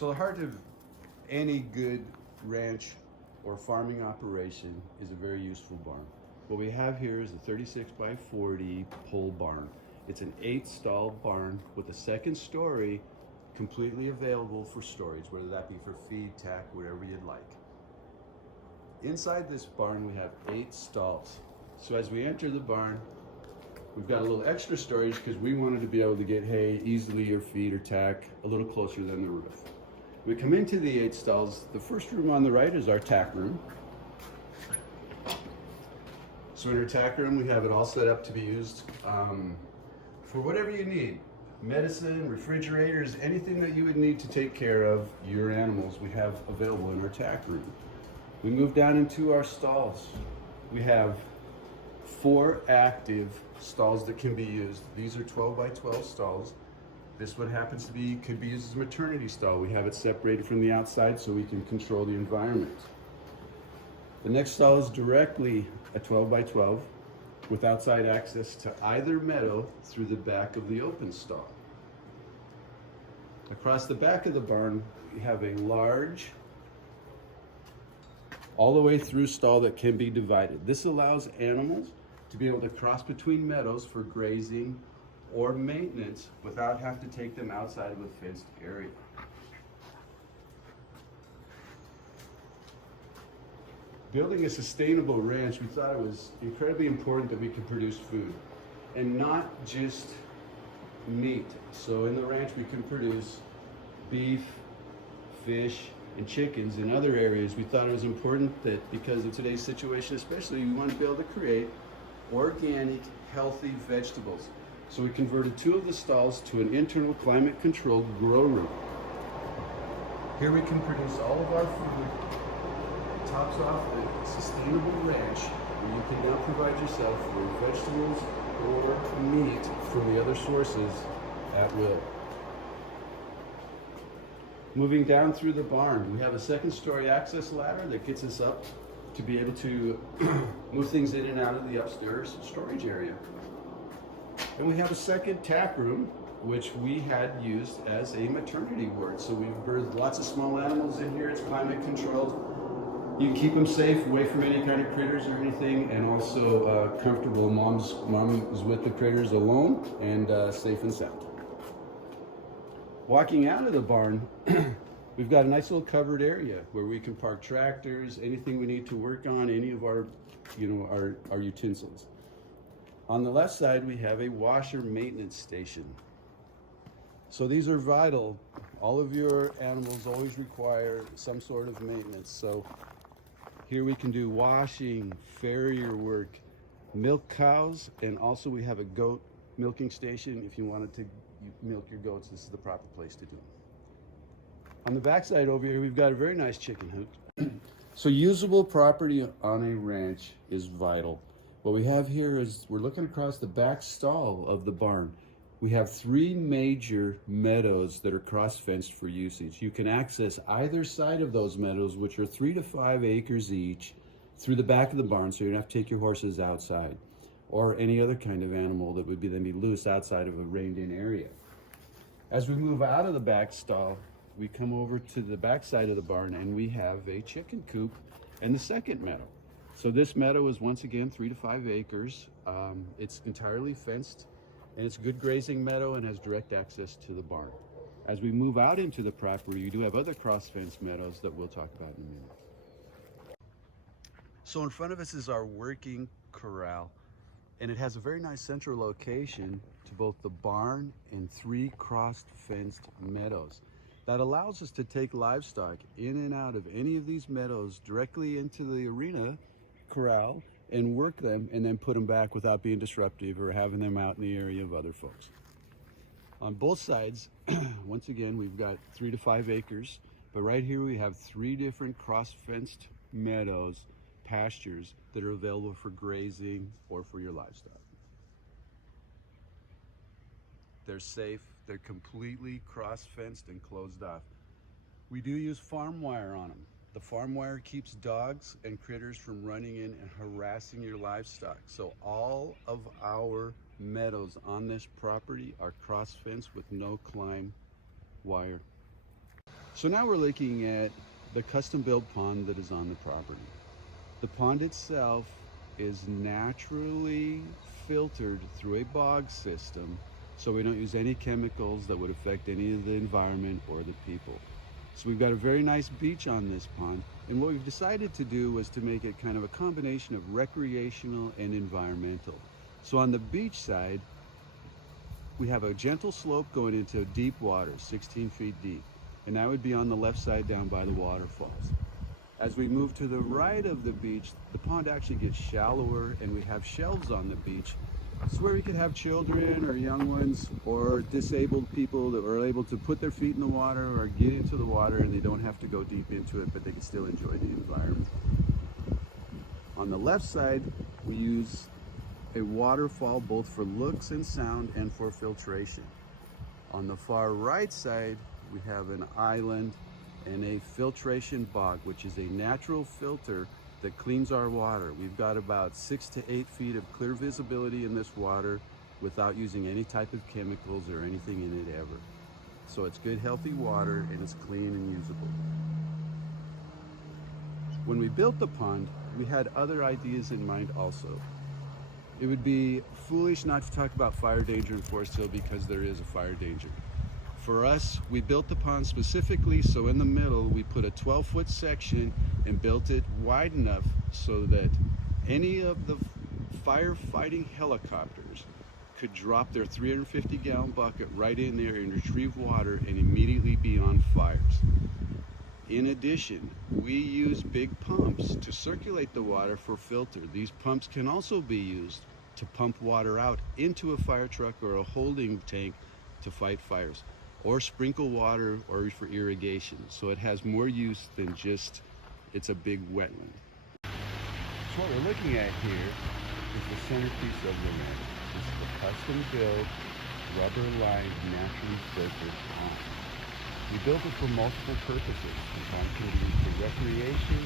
So the heart of any good ranch or farming operation is a very useful barn. What we have here is a 36 by 40 pole barn. It's an 8-stall barn with a second story completely available for storage, whether that be for feed, tack, whatever you'd like. Inside this barn we have 8 stalls. So as we enter the barn, we've got a little extra storage because we wanted to be able to get hay easily, or feed or tack a little closer than the roof. We come into the 8 stalls. The first room on the right is our tack room. So in our tack room, we have it all set up to be used for whatever you need. Medicine, refrigerators, anything that you would need to take care of your animals, we have available in our tack room. We move down into our stalls. We have 4 active stalls that can be used. These are 12 by 12 stalls. This one happens to be, could be used as a maternity stall. We have it separated from the outside so we can control the environment. The next stall is directly a 12 by 12 with outside access to either meadow through the back of the open stall. Across the back of the barn, we have a large, all the way through stall that can be divided. This allows animals to be able to cross between meadows for grazing or maintenance without having to take them outside of a fenced area. Building a sustainable ranch, we thought it was incredibly important that we could produce food and not just meat. So in the ranch we can produce beef, fish, and chickens. In other areas we thought it was important that, because of today's situation especially, we want to be able to create organic, healthy vegetables. So we converted 2 of the stalls to an internal climate controlled grow room. Here we can produce all of our food. It tops off a sustainable ranch where you can now provide yourself with vegetables or meat from the other sources at will. Moving down through the barn, we have a 2nd-story access ladder that gets us up to be able to move things in and out of the upstairs storage area. And we have a 2nd tack room, which we had used as a maternity ward. So we've birthed lots of small animals in here. It's climate controlled. You can keep them safe, away from any kind of critters or anything, and also comfortable. Mom is with the critters alone and safe and sound. Walking out of the barn, we've got a nice little covered area where we can park tractors, anything we need to work on, any of our, our utensils. On the left side, we have a washer maintenance station. So these are vital. All of your animals always require some sort of maintenance. So here we can do washing, farrier work, milk cows, and also we have a goat milking station. If you wanted to milk your goats, this is the proper place to do it. On the back side over here, we've got a very nice chicken coop. So usable property on a ranch is vital. What we have here is, we're looking across the back stall of the barn. We have 3 major meadows that are cross-fenced for usage. You can access either side of those meadows, which are 3 to 5 acres each, through the back of the barn, so you don't have to take your horses outside, or any other kind of animal that would then be loose outside of a reined-in area. As we move out of the back stall, we come over to the back side of the barn, and we have a chicken coop and the 2nd meadow. So this meadow is once again 3 to 5 acres. It's entirely fenced, and it's a good grazing meadow and has direct access to the barn. As we move out into the property, you do have other cross-fenced meadows that we'll talk about in a minute. So in front of us is our working corral, and it has a very nice central location to both the barn and 3 cross-fenced meadows. That allows us to take livestock in and out of any of these meadows directly into the arena corral and work them, and then put them back without being disruptive or having them out in the area of other folks. On both sides, once again, we've got 3 to 5 acres, but right here we have 3 different cross-fenced meadows, pastures, that are available for grazing or for your livestock. They're safe, they're completely cross-fenced and closed off. We do use farm wire on them. The farm wire keeps dogs and critters from running in and harassing your livestock. So all of our meadows on this property are cross-fenced with no climb wire. So now we're looking at the custom-built pond that is on the property. The pond itself is naturally filtered through a bog system, so we don't use any chemicals that would affect any of the environment or the people. So we've got a very nice beach on this pond, and what we've decided to do was to make it kind of a combination of recreational and environmental. So on the beach side, we have a gentle slope going into deep water, 16 feet deep, and that would be on the left side down by the waterfalls. As we move to the right of the beach, the pond actually gets shallower, and we have shelves on the beach. It's where we could have children or young ones or disabled people that are able to put their feet in the water or get into the water, and they don't have to go deep into it, but they can still enjoy the environment. On the left side, we use a waterfall both for looks and sound and for filtration. On the far right side, we have an island and a filtration bog, which is a natural filter that cleans our water. We've got about 6 to 8 feet of clear visibility in this water without using any type of chemicals or anything in it ever. So it's good, healthy water, and it's clean and usable. When we built the pond, we had other ideas in mind also. It would be foolish not to talk about fire danger in Foresthill because there is a fire danger. For us, we built the pond specifically so in the middle we put a 12-foot section and built it wide enough so that any of the firefighting helicopters could drop their 350-gallon bucket right in there and retrieve water and immediately be on fires. In addition, we use big pumps to circulate the water for filter. These pumps can also be used to pump water out into a fire truck or a holding tank to fight fires, or sprinkle water or for irrigation. So it has more use than just it's a big wetland. So what we're looking at here is the centerpiece of the ranch. This is a custom-built, rubber-lined, naturally filtered pond. We built it for multiple purposes. The pond can be used for recreation,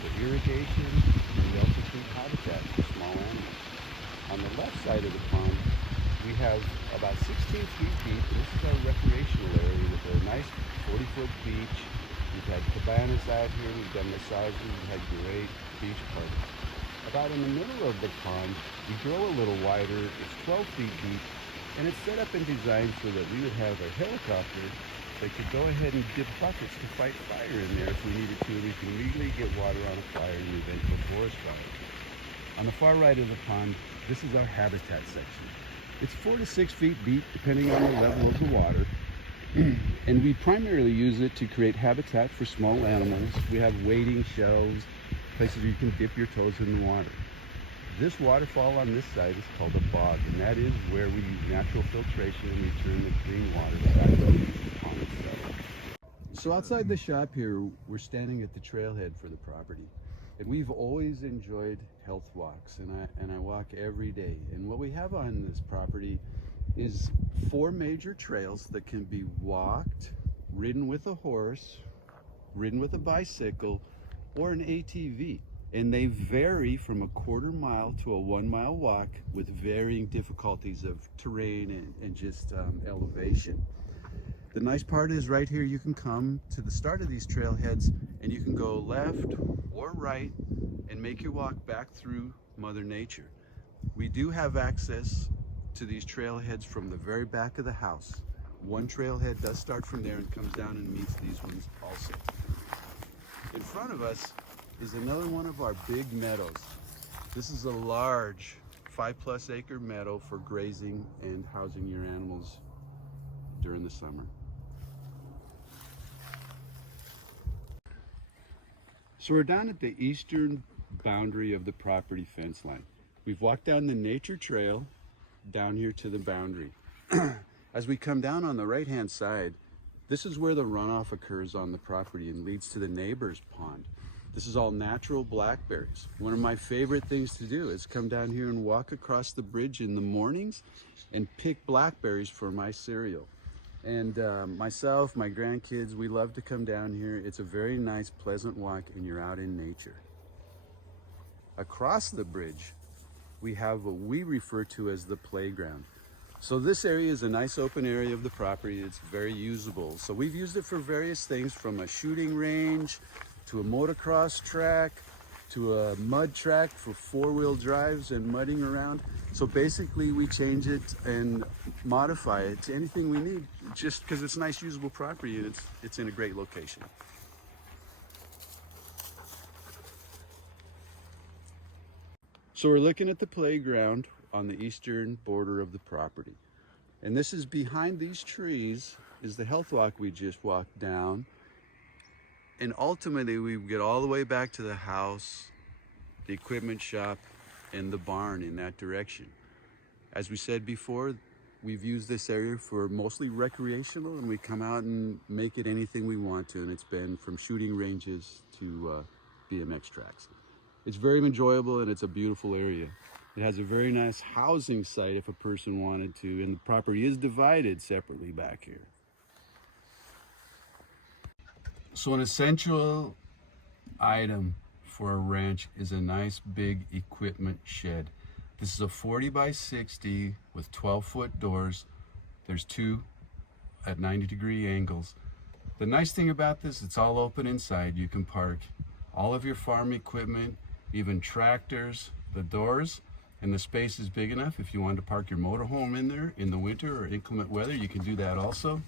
for irrigation, and we also create habitat for small animals. On the left side of the pond, we have about 16 feet deep. This is our recreational area with a nice 40-foot beach. We've had cabanas out here, we've done massages, we've had great beach parties. About in the middle of the pond, we grow a little wider. It's 12 feet deep, and it's set up and designed so that we would have a helicopter that could go ahead and dip buckets to fight fire in there if we needed to. We can immediately get water on a fire in the event of a forest fire. On the far right of the pond, this is our habitat section. It's 4 to 6 feet deep, depending on the level of the water. And we primarily use it to create habitat for small animals. We have wading shelves, places where you can dip your toes in the water. This waterfall on this side is called a bog, and that is where we use natural filtration and return the clean water back to the pond itself. So outside the shop here, we're standing at the trailhead for the property. And we've always enjoyed health walks, and I walk every day. And what we have on this property is 4 major trails that can be walked, ridden with a horse, ridden with a bicycle, or an ATV. And they vary from a 1/4 mile to a 1 mile walk with varying difficulties of terrain and just elevation. The nice part is right here you can come to the start of these trailheads and you can go left or right and make your walk back through Mother Nature. We do have access to these trailheads from the very back of the house. One trailhead does start from there and comes down and meets these ones also. In front of us is another one of our big meadows. This is a large 5+ acre meadow for grazing and housing your animals during the summer. So we're down at the eastern boundary of the property fence line. We've walked down the nature trail down here to the boundary. As we come down on the right-hand side, this is where the runoff occurs on the property and leads to the neighbor's pond. This is all natural blackberries. One of my favorite things to do is come down here and walk across the bridge in the mornings and pick blackberries for my cereal. And myself, my grandkids, we love to come down here. It's a very nice, pleasant walk, and you're out in nature. Across the bridge, we have what we refer to as the playground. So this area is a nice open area of the property. It's very usable. So we've used it for various things, from a shooting range to a motocross track to a mud track for four-wheel drives and mudding around. So basically we change it and modify it to anything we need, just because it's nice usable property and it's in a great location. So we're looking at the playground on the eastern border of the property. And this is behind these trees is the health walk we just walked down. And ultimately we get all the way back to the house, the equipment shop, and the barn in that direction. As we said before, we've used this area for mostly recreational, and we come out and make it anything we want to. And it's been from shooting ranges to BMX tracks. It's very enjoyable and it's a beautiful area. It has a very nice housing site if a person wanted to, and the property is divided separately back here. So an essential item for a ranch is a nice big equipment shed. This is a 40 by 60 with 12-foot doors. There's two at 90-degree angles. The nice thing about this, it's all open inside. You can park all of your farm equipment, even tractors, the doors, and the space is big enough. If you want to park your motorhome in there in the winter or inclement weather, you can do that also.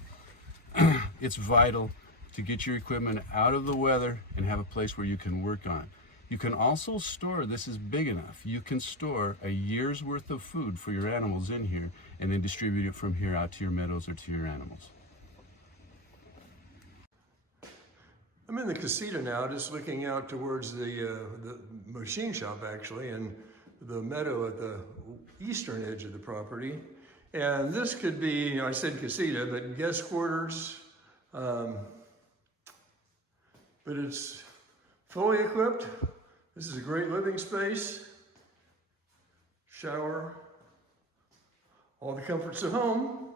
It's vital to get your equipment out of the weather and have a place where you can work on. You can also store, this is big enough, you can store a year's worth of food for your animals in here and then distribute it from here out to your meadows or to your animals. I'm in the casita now, just looking out towards the machine shop actually, and the meadow at the eastern edge of the property. And this could be, you know, I said casita, but guest quarters. But it's fully equipped. This is a great living space. Shower, all the comforts of home.